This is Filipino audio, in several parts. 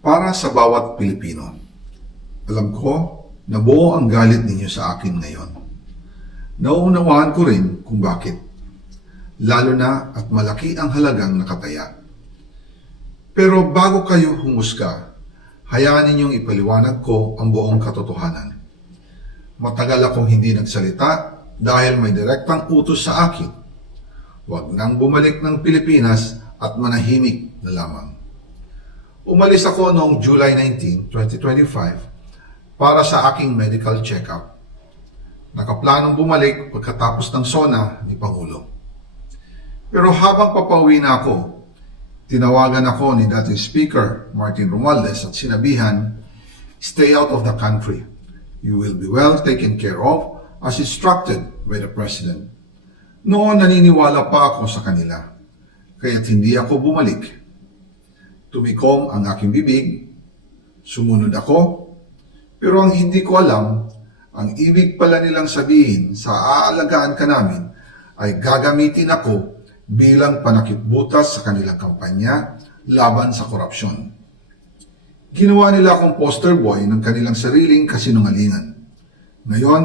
Para sa bawat Pilipino, alam ko na buo ang galit ninyo sa akin ngayon. Nauunawaan ko rin kung bakit, lalo na at malaki ang halagang nakataya. Pero bago kayo humusga, hayaan ninyong ipaliwanag ko ang buong katotohanan. Matagal akong hindi nagsalita dahil may direktang utos sa akin. Huwag nang bumalik ng Pilipinas at manahimik na lamang. Umalis ako noong July 19, 2025 para sa aking medical check-up. Nakaplanong bumalik pagkatapos ng SONA ni Pangulo. Pero habang papauwi na ako, tinawagan ako ni dating Speaker Martin Romualdez at sinabihan, "Stay out of the country. You will be well taken care of as instructed by the President." Noon naniniwala pa ako sa kanila, kaya't hindi ako bumalik. Tumikom ang aking bibig, sumunod ako, pero ang hindi ko alam, ang ibig pala nilang sabihin sa aalagaan ka namin ay gagamitin ako bilang panakipbutas sa kanilang kampanya laban sa korupsyon. Ginawa nila akong poster boy ng kanilang sariling kasinungalingan. Ngayon,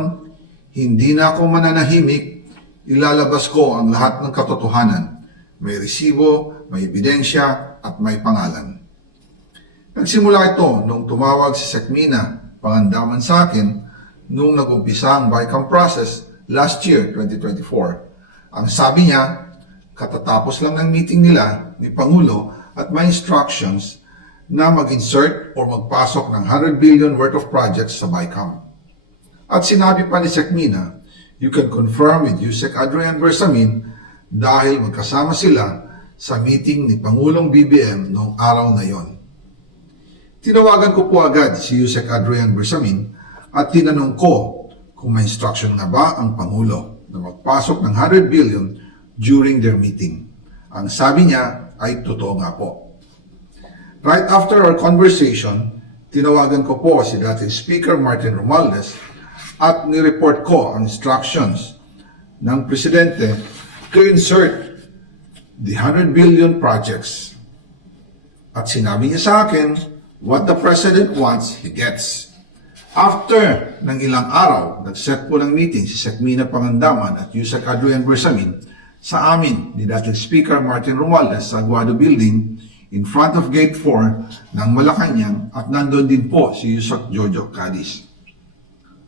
hindi na ako mananahimik, ilalabas ko ang lahat ng katotohanan. May resibo, may ebidensya, at may pangalan. Nagsimula ito nung tumawag si Sekmina Pangandaman sa akin nung nag-umpisa ang BICAM process last year, 2024. Ang sabi niya, katatapos lang ng meeting nila ni Pangulo at may instructions na mag-insert or magpasok ng 100 billion worth of projects sa BICAM. At sinabi pa ni Sekmina, you can confirm with Yusek Adrian Bersamin dahil magkasama sila sa meeting ni Pangulong BBM noong araw na yon. Tinawagan ko po agad si Yusek Adrian Bersamin at tinanong ko kung may instruction nga ba ang Pangulo na magpasok ng 100 billion during their meeting. Ang sabi niya ay totoo nga po. Right after our conversation, tinawagan ko po si dating Speaker Martin Romualdez at nireport ko ang instructions ng Presidente to insert the 100 billion projects. At sinabi niya sa akin, what the President wants, he gets. After ng ilang araw, nag-set po ng meeting si Sekmina Pangandaman at Yusek Adrian Bersamin sa amin ni dating Speaker Martin Romualdez sa Aguado Building in front of Gate 4 ng Malacanang at nandun din po si Yusek Jojo Cadiz.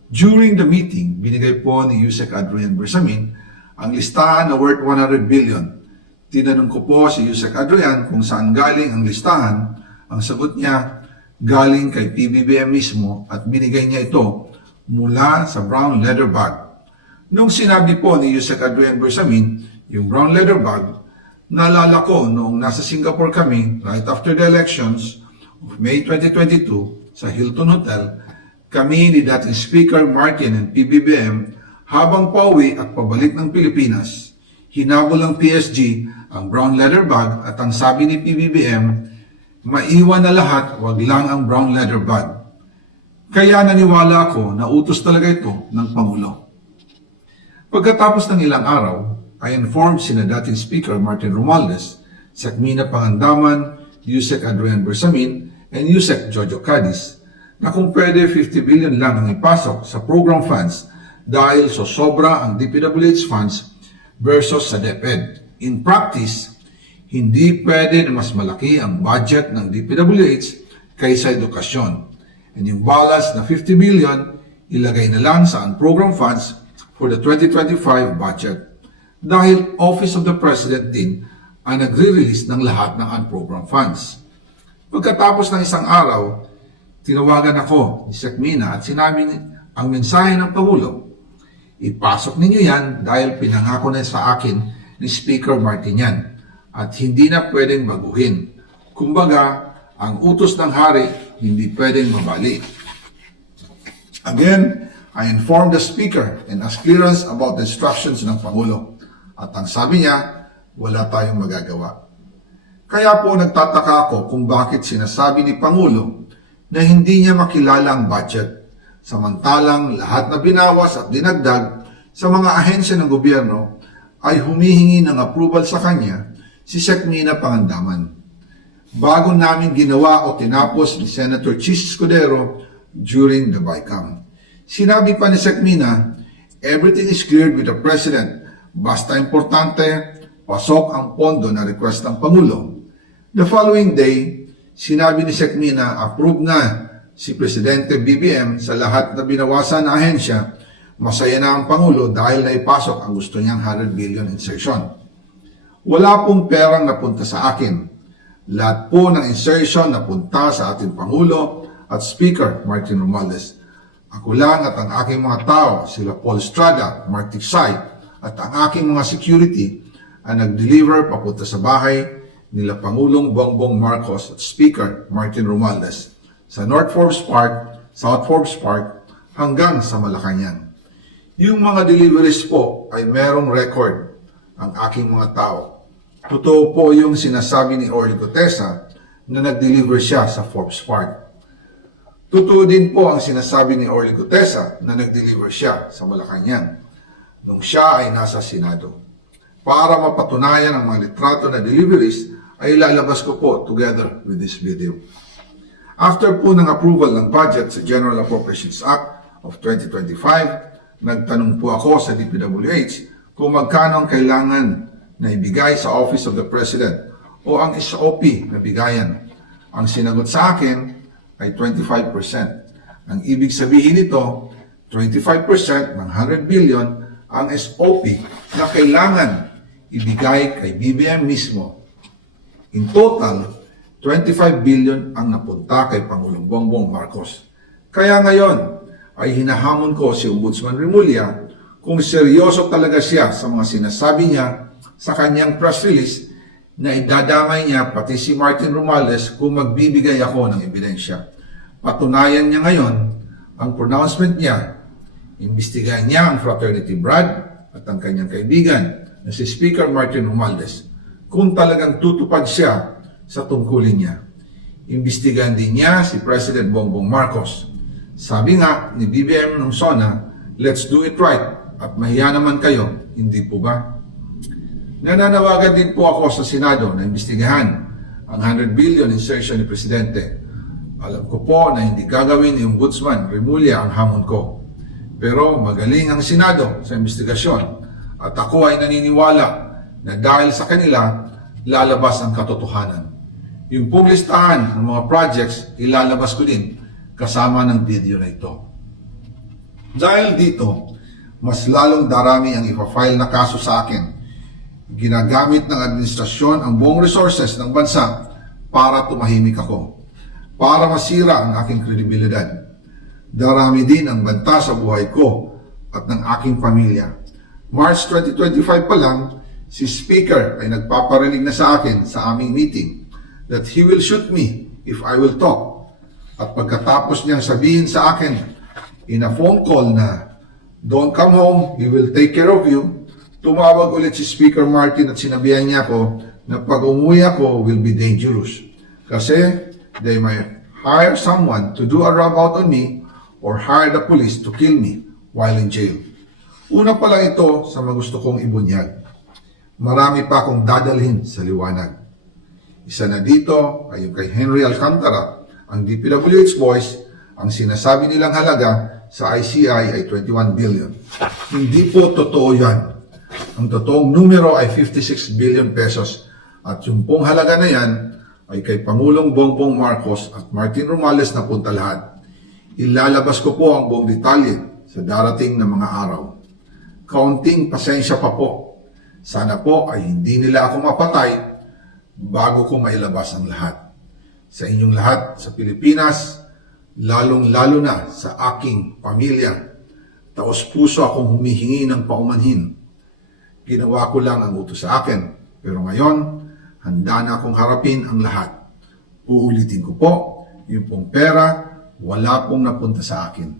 During the meeting, binigay po ni Yusek Adrian Bersamin ang listahan na worth 100 billion. Tinanong ko po si Yusek Adrian kung saan galing ang listahan. Ang sagot niya, galing kay PBBM mismo at binigay niya ito mula sa brown leather bag. Nung sinabi po ni Yusek Adrian Bersamin, yung brown leather bag, naalala ko noong nasa Singapore kami right after the elections of May 2022 sa Hilton Hotel, kami ni dating Speaker Martin and PBBM habang pauwi at pabalik ng Pilipinas, hinabol ng PSG ang brown leather bag at ang sabi ni PBBM, maiwan na lahat, wag lang ang brown leather bag. Kaya naniwala ako na utos talaga ito ng Pangulo. Pagkatapos ng ilang araw, I informed sina dating Speaker Martin Romualdez, Sekmina Pangandaman, Yusek Adrian Bersamin, and Yusek Jojo Cadiz na kung pwede 50 billion lang ang ipasok sa program funds dahil sobra ang DPWH funds versus sa DepEd. In practice, hindi pwede na mas malaki ang budget ng DPWH kaysa edukasyon. And yung balance na 50 billion, ilagay na lang sa program funds for the 2025 budget. Dahil Office of the President din ang nagre-release ng lahat ng unprogram funds. Pagkatapos ng isang araw, tinawagan ako ni Sekmina at sinabi ang mensahe ng Pangulo, ipasok ninyo yan dahil pinangako na sa akin ni Speaker Martin yan at hindi na pwedeng baguhin. Kumbaga, ang utos ng hari hindi pwedeng mabali. Again, I informed the Speaker and asked clearance about the instructions ng Pangulo. At ang sabi niya, wala tayong magagawa. Kaya po nagtataka ako kung bakit sinasabi ni Pangulo na hindi niya makilala ang budget, samantalang lahat na binawas at dinagdag sa mga ahensya ng gobyerno ay humihingi ng approval sa kanya si Sekmina Pangandaman. bago namin ginawa o tinapos ni Senator Chis Escudero during the BICAM. Sinabi pa ni Sec Mina, everything is cleared with the President. Basta importante, pasok ang pondo na request ng Pangulo. The following day, sinabi ni Sec Mina, approve na si Presidente BBM sa lahat na binawasan na ahensya. Masaya na ang Pangulo dahil naipasok ang gusto niyang 100 billion insertion. Wala pong perang napunta sa akin. Lahat po ng insertion napunta sa ating Pangulo at Speaker Martin Romualdez. Ako lang at ang aking mga tao, sila Paul Estrada, Mark Tiksay, at ang aking mga security ang nag-deliver papunta sa bahay nila Pangulong Bongbong Marcos at Speaker Martin Romualdez sa North Forbes Park, South Forbes Park, hanggang sa Malacanang. Yung mga deliveries po ay merong record ang aking mga tao. Totoo po yung sinasabi ni Orly Gutesa na nag-deliver siya sa Forbes Park. Totoo din po ang sinasabi ni Orly Gutesa na nag-deliver siya sa Malacanang nung siya ay nasa Senado. Para mapatunayan ang mga litrato na deliveries ay ilalabas ko po together with this video. After po ng approval ng budget sa General Appropriations Act of 2025, nagtanong po ako sa DPWH kung magkano ang kailangan na ibigay sa Office of the President o ang SOP na bigayan. Ang sinagot sa akin ay 25%. Ang ibig sabihin nito, 25% ng 100 billion ang SOP na kailangan ibigay kay BBM mismo. In total, 25 billion ang napunta kay Pangulong Bongbong Marcos. Kaya ngayon ay hinahamon ko si Ombudsman Remulla kung seryoso talaga siya sa mga sinasabi niya sa kanyang press release na idadamay niya pati si Martin Romualdez kung magbibigay ako ng ebidensya. Patunayan niya ngayon ang pronouncement niya. Imbestigahan niya ang fraternity Brad at ang kanyang kaibigan na si Speaker Martin Romualdez kung talagang tutupad siya sa tungkulin niya. Imbestigahan din niya si President Bongbong Marcos. Sabi nga ni BBM ng SONA, let's do it right at mahiya naman kayo, hindi po ba? Nananawagan din po ako sa Senado na imbestigahan ang 100 billion insertion ni Presidente. Alam ko po na hindi gagawin ni Ombudsman Remulla ang hamon ko. Pero magaling ang Senado sa investigasyon at ako ay naniniwala na dahil sa kanila, lalabas ang katotohanan. Yung publistahan ng mga projects, ilalabas ko din kasama ng video na ito. Dahil dito, mas lalong darami ang ipafile na kaso sa akin. Ginagamit ng administrasyon ang buong resources ng bansa para tumahimik ako, para masira ang aking kredibilidad. Darami din ang banta sa buhay ko at ng aking pamilya. March 2025 pa lang, si Speaker ay nagpaparinig na sa akin sa aming meeting that he will shoot me if I will talk. At pagkatapos niyang sabihin sa akin in a phone call na, don't come home, we will take care of you, tumawag ulit si Speaker Martin at sinabihan niya ako na pag umuwi ako will be dangerous. Kasi they might hire someone to do a rub out on me or hire the police to kill me while in jail. Una pa lang ito sa magusto kong ibunyag. Marami pa akong dadalhin sa liwanag. Isa na dito ay yung kay Henry Alcantara, ang DPWH boys, ang sinasabi nilang halaga sa ICI ay 21 billion. Hindi po totoo yan. Ang totoong numero ay 56 billion pesos at yung pong halaga na yan ay kay Pangulong Bongbong Marcos at Martin Romualdez na punta lahat. Ilalabas ko po ang buong detalye sa darating na mga araw. Kaunting pasensya pa po. Sana po ay hindi nila ako mapatay bago ko mailabas ang lahat. Sa inyong lahat sa Pilipinas, lalong-lalo na sa aking pamilya, taos-puso akong humihingi ng paumanhin. Ginawa ko lang ang utos sa akin, pero ngayon, handa na akong harapin ang lahat. Uulitin ko po, yung pong pera, wala pong napunta sa akin.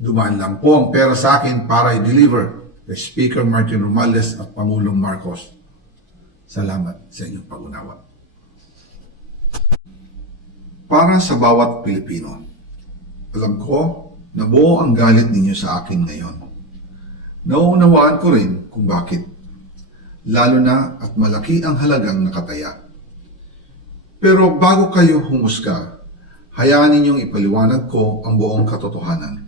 Dumaan lang po ang pera sa akin para i-deliver kay Speaker Martin Romualdez at Pangulong Marcos. Salamat sa inyong pag-unawa. Para sa bawat Pilipino, alam ko na buo ang galit ninyo sa akin ngayon. Nauunawaan ko rin kung bakit, lalo na at malaki ang halagang nakataya. Pero bago kayo humusga, hayaan ninyong ipaliwanag ko ang buong katotohanan.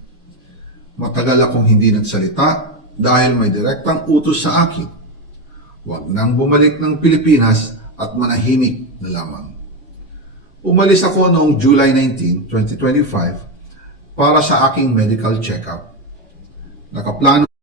Matagal akong hindi nagsalita dahil may direktang utos sa akin. Huwag nang bumalik ng Pilipinas at manahimik na lamang. Umalis ako noong July 19, 2025 para sa aking medical check-up. Nakaplano